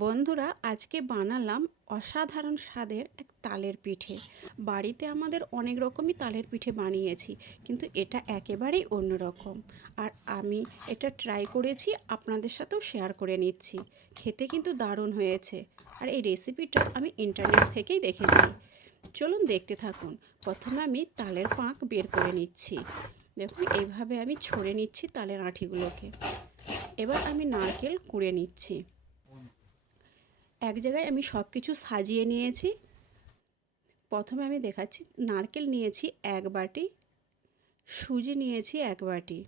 বন্ধুরা, আজকে বানালাম অসাধারণ স্বাদের এক তালের পিঠে। বাড়িতে আমাদের অনেক রকমই তালের পিঠে বানিয়েছি, কিন্তু এটা একেবারেই অন্যরকম। আর আমি এটা ট্রাই করেছি, আপনাদের সাথেও শেয়ার করে নিচ্ছি। খেতে কিন্তু দারুণ হয়েছে। আর এই রেসিপিটা আমি ইন্টারনেট থেকেই দেখেছি। চলুন দেখতে থাকুন। প্রথমে আমি তালের পাঁক বের করে নিচ্ছি। দেখুন, এইভাবে আমি ছড়ে নিচ্ছি তালের আঁঠিগুলোকে। এবার আমি নারকেল কুড়ে নিচ্ছি। এক জায়গায় আমি সব কিছু সাজিয়ে নিয়েছি। প্রথমে আমি দেখাচ্ছি, নারকেল নিয়েছি 1 বাটি, সুজি নিয়েছি 1 বাটি,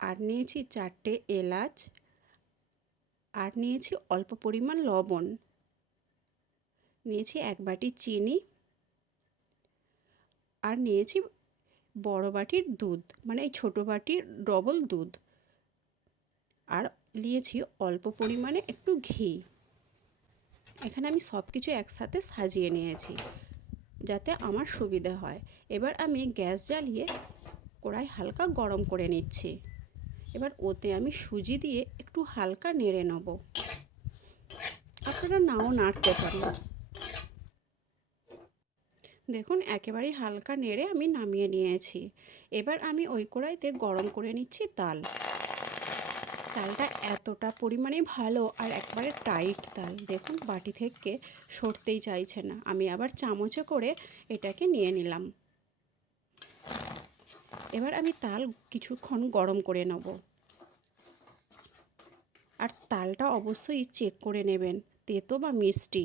আর নিয়েছি 4টে এলাচ, আর নিয়েছি অল্প পরিমাণ লবণ, নিয়েছি 1 বাটি চিনি, আর নিয়েছি বড় বাটির দুধ, মানে এই ছোটো বাটির ডবল দুধ, আর নিয়েছি অল্প পরিমাণে একটু ঘি। এখানে আমি সব কিছু একসাথে সাজিয়ে নিয়েছি যাতে আমার সুবিধা হয়। এবার আমি গ্যাস জ্বালিয়ে কড়াই হালকা গরম করে নিচ্ছি। এবার ওতে আমি সুজি দিয়ে একটু হালকা নেড়ে নেব। আপনারা নাও নাড়তে পারেন। দেখুন, একেবারেই হালকা নেড়ে আমি নামিয়ে নিয়েছি। এবার আমি ওই কড়াইতে গরম করে নিচ্ছি তাল। তালটা এতটা পরিমাণে ভালো আর একবারে টাইট তাল, দেখুন বাটি থেকে সরতেই চাইছে না। আমি আবার চামচে করে এটাকে নিয়ে নিলাম। এবার আমি তাল কিছুক্ষণ গরম করে নেব। আর তালটা অবশ্যই চেক করে নেবেন, তেতো বা মিষ্টি।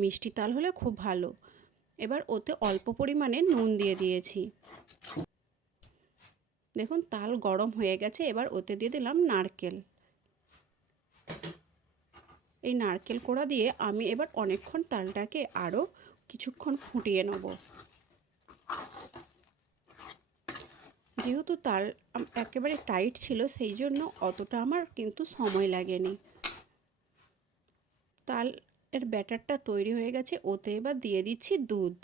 মিষ্টি তাল হলে খুব ভালো। এবার ওতে অল্প পরিমাণে নুন দিয়ে দিয়েছি। দেখুন, তাল গরম হয়ে গেছে। এবার ওতে দিয়ে দিলাম নারকেল। এই নারকেল কোড়া দিয়ে আমি এবার অনেকক্ষণ তালটাকে আরও কিছুক্ষণ ফুটিয়ে নেব। যেহেতু তাল একেবারে টাইট ছিল, সেই জন্য অতটা আমার কিন্তু সময় লাগেনি। তাল এর ব্যাটারটা তৈরি হয়ে গেছে। ওতে এবার দিয়ে দিচ্ছি দুধ।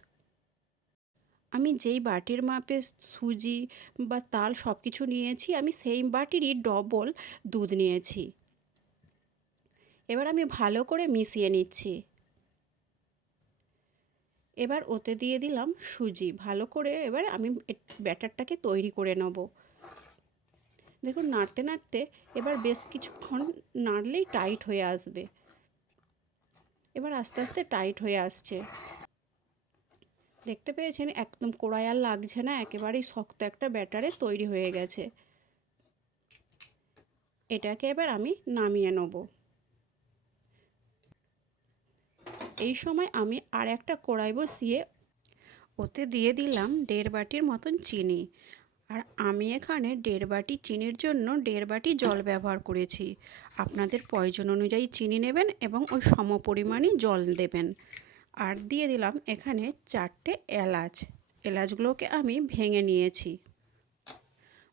আমি যেই বাটির মাপে সুজি বা তাল সব কিছু নিয়েছি, আমি সেই বাটিরই ডবল দুধ নিয়েছি। এবার আমি ভালো করে মিশিয়ে নিচ্ছি। এবার ওতে দিয়ে দিলাম সুজি। ভালো করে এবার আমি ব্যাটারটাকে তৈরি করে নেব। দেখুন, নাড়তে নাড়তে এবার বেশ কিছুক্ষণ নাড়লেই টাইট হয়ে আসবে। এবার আস্তে আস্তে টাইট হয়ে আসছে। দেখতে পেয়েছেন, একদম কড়াই আর লাগছে না, একেবারেই শক্ত একটা ব্যাটারে তৈরি হয়ে গেছে। এটাকে এবার আমি নামিয়ে নেব। এই সময় আমি আর একটা কড়াই বসিয়ে ওতে দিয়ে দিলাম 1.5 বাটির মতন চিনি। আর আমি এখানে 1.5 বাটি চিনির জন্য 1.5 বাটি জল ব্যবহার করেছি। আপনাদের প্রয়োজন অনুযায়ী চিনি নেবেন এবং ওই সম পরিমাণই জল দেবেন। আর দিয়ে দিলাম এখানে 4টে এলাচ। এলাচগুলোকে আমি ভেঙে নিয়েছি।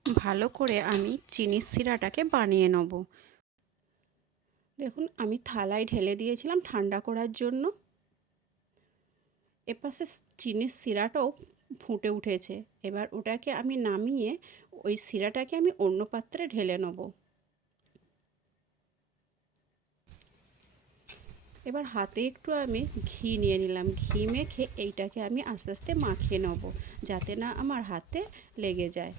ভালো করে আমি চিনির শিরাটাকে বানিয়ে নেব। দেখুন, আমি থালায় ঢেলে দিয়েছিলাম ঠান্ডা করার জন্য। এপাশে চিনির শিরাটাও ফুটে উঠেছে। এবার ওটাকে আমি নামিয়ে ওই শিরাটাকে আমি অন্য পাত্রে ঢেলে নেব। এবার হাতে একটু আমি ঘি নিয়ে নিলাম। ঘি মেখে এইটাকে আমি আস্তে আস্তে মাখিয়ে নেব, যাতে না আমার হাতে লেগে যায়।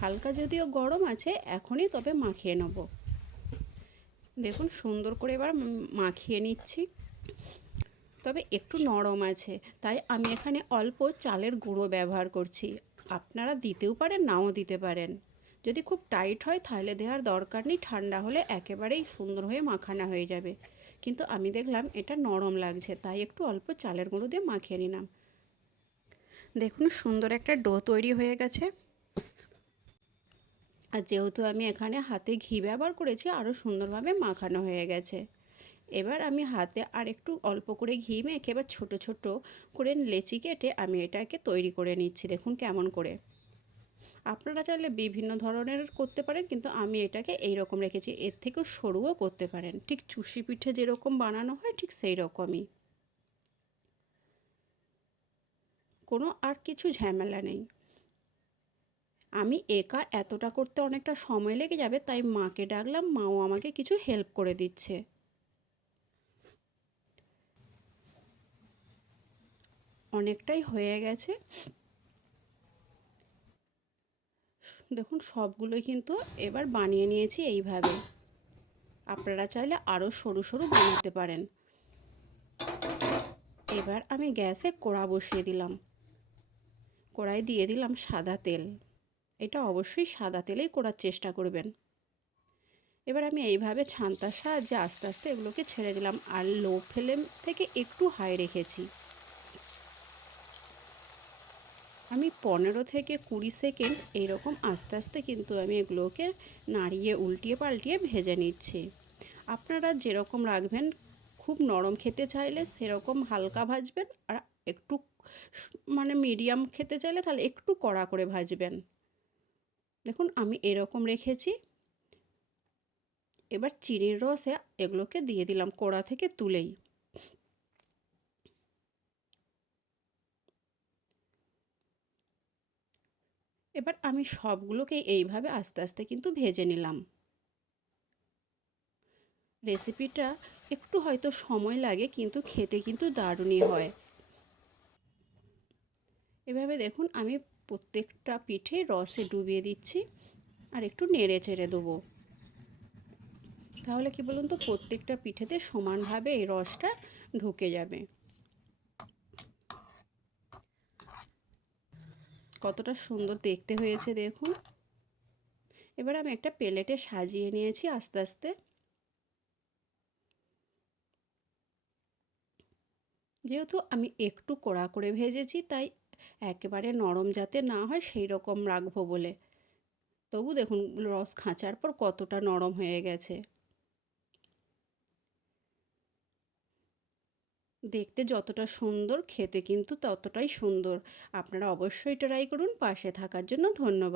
হালকা যদিও গরম আছে এখনই, তবে মাখিয়ে নেব। দেখুন, সুন্দর করে এবার মাখিয়ে নিচ্ছি। তবে একটু নরম আছে, তাই আমি এখানে অল্প চালের গুঁড়ো ব্যবহার করছি। আপনারা দিতেও পারেন, নাও দিতে পারেন। যদি খুব টাইট হয় তাহলে দেওয়ার দরকার নেই, ঠান্ডা হলে একেবারেই সুন্দর হয়ে মাখানো হয়ে যাবে। কিন্তু আমি দেখলাম এটা নরম লাগছে, তাই একটু অল্প চালের গুঁড়ো দিয়ে মাখিয়ে নিলাম। দেখুন, সুন্দর একটা ডো তৈরি হয়ে গেছে। আর যেহেতু আমি এখানে হাতে ঘি ব্যবহার করেছি, আরও সুন্দরভাবে মাখানো হয়ে গেছে। এবার আমি হাতে আর একটু অল্প করে ঘি মেখে এবার ছোট ছোট করে লেচি কেটে আমি এটাকে তৈরি করে নিচ্ছি। দেখুন কেমন করে। আপনারা চাইলে বিভিন্ন ধরনের করতে পারেন, কিন্তু আমি এটাকে এই রকম রেখেছি। এর থেকেও সরুও করতে পারেন, ঠিক চুষি পিঠে যেরকম বানানো হয় ঠিক সেই রকমই। কোনো আর কিছু ঝামেলা নেই। আমি একা এতটা করতে অনেকটা সময় লেগে যাবে, তাই মাকে ডাকলাম, মাও আমাকে কিছু হেল্প করে দিচ্ছে। অনেকটাই হয়ে গেছে, দেখুন সবগুলোই কিন্তু এবার বানিয়ে নিয়েছি এইভাবে। আপনারা চাইলে আরও সরু সরু বানাতে পারেন। এবার আমি গ্যাসে কড়া বসিয়ে দিলাম, কড়াই দিয়ে দিলাম সাদা তেল। এটা অবশ্যই সাদা তেলেই করার চেষ্টা করবেন। এবার আমি এইভাবে ছান্তার সাহায্যে আস্তে আস্তে এগুলোকে ছেড়ে দিলাম, আর লো ফ্লেম থেকে একটু হাই রেখেছি। আমি 15 থেকে 20 সেকেন্ড এইরকম আস্তে আস্তে কিন্তু আমি এগুলোকে নাড়িয়ে উল্টিয়ে পাল্টিয়ে ভেজে নিচ্ছি। আপনারা যেরকম রাখবেন, খুব নরম খেতে চাইলে সেরকম হালকা ভাজবেন, আর একটু মানে মিডিয়াম খেতে চাইলে তাহলে একটু কড়া করে ভাজবেন। দেখুন আমি এরকম রেখেছি। এবার চিনির রসে এগুলোকে দিয়ে দিলাম কড়া থেকে তুলেই। এবার আমি সবগুলোকে এইভাবে আস্তে আস্তে কিন্তু ভেজে নিলাম। রেসিপিটা একটু হয়তো সময় লাগে, কিন্তু খেতে কিন্তু দারুণই হয়। এভাবে দেখুন আমি প্রত্যেকটা পিঠে রসে ডুবিয়ে দিচ্ছি, আর একটু নেড়ে চেড়ে দেবো। তাহলে কি বলুন তো, প্রত্যেকটা পিঠেতে সমানভাবে এই রসটা ঢুকে যাবে। কতটা সুন্দর দেখতে হয়েছে দেখুন। এবার আমি একটা প্লেটে সাজিয়ে নিয়েছি আস্তে আস্তে। যেহেতু আমি একটু কড়া করে ভেজেছি, তাই একেবারে নরম যাতে না হয় সেই রকম রাখবো বলে। তবু দেখুন রস খাঁচার পর কতটা নরম হয়ে গেছে। দেখতে যতটা সুন্দর, খেতে কিন্তু ততটাই সুন্দর। আপনারা অবশ্যই ট্রাই করুন। পাশে থাকার জন্য ধন্যবাদ।